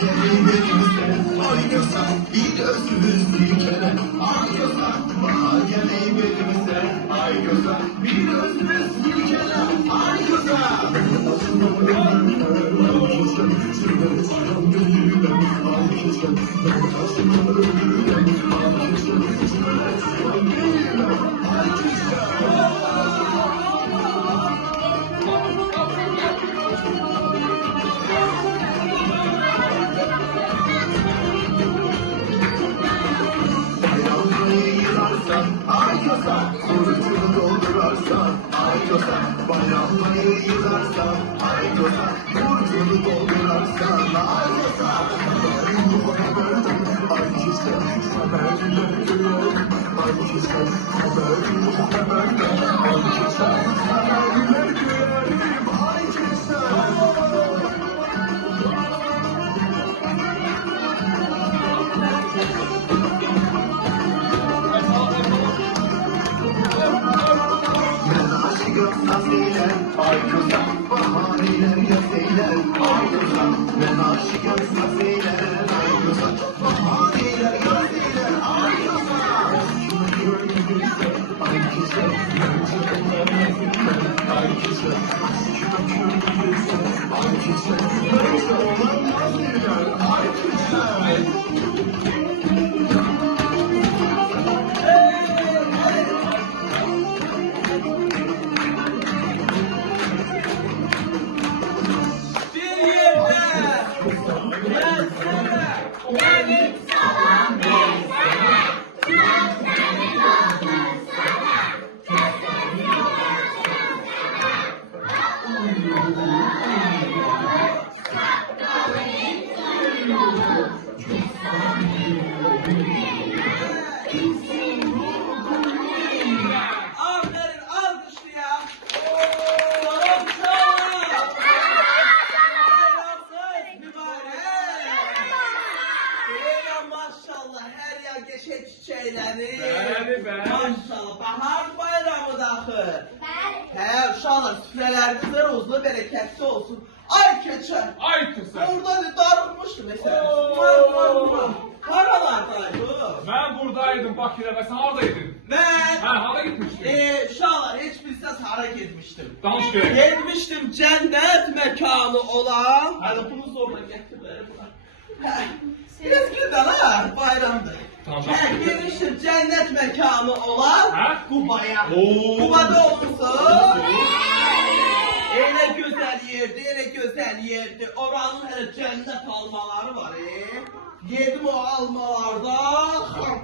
gelelim benimse. Ay gözler bir gözümüz bir kere. Ay gözler bahar gelelim benimse. Ay gözler bir gözümüz bir kere. Ay gözler. Kurucunu doldurarsan, ay gözler, bayramlayı yıkarsan, ay gözler, kurucunu doldurarsan, ay gözler. Ay güzel, haberler geliyor, ay güzel, haberler, ay güzel, haberler görelim, ay güzel. Sazeyler, ay güzel, bahaneler yazeyler, ay güzel. Ben aşıkım sazeyler, ay güzel, bahaneler yazeyler, ay güzel. Ay güzel, ay güzel, ay güzel, böyle olamaz diyorlar, ay güzel. Benim salam versene, gözlerin olsun sana, gözlerin olsun Aferin, alkışlı ya. Maşallah her yer geçe çiçekleri. Maşallah bahar bayramı dahi. He uşaqlar süfrələrinizdə uzun bərəkətli olsun. Ay keçər. Ay kızım. Orada darılmışdı mesela. Haralardaydı? Ben buradaydım Bakı'da ve sen oradaydın. Ben Hara gitmiştin? uşaqlar heç bilsəz hara getmişdim. Danış görək. Gelmiştim cennet mekanı olan. Hadi bunu zorla getirdiler. Biraz güzel ha bayramdı. Tamam. Gelmiştim cennet mekanı olan Ha? Kuba'ya. Oo. Kuba'da olmuşsun. Elə gözəl yerdi, elə gözəl yerdi. Oranın hələ cennet almaları var. Yedim o almalarda,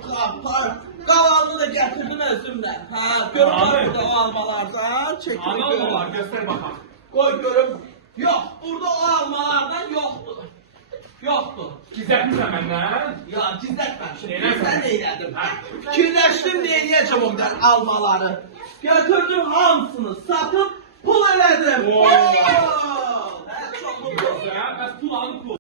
xarxar. Qalanını da getirdim özümlə. Ha, görüm var burada o almalardan. Çekin Ana görüm. var göster bakalım. Koy görüm. Yok, burada o almalardan yoktu. Yoktu. Gizletmişsen benden. Ya gizletmemişim. Neylersen? Ben neyledim? Fikirleştim neyleyeceğim ondan almaları. Götürdüm hamısını satıp pul elədim. Oo. Ben çok mutluyum. Sen pul aldık bu.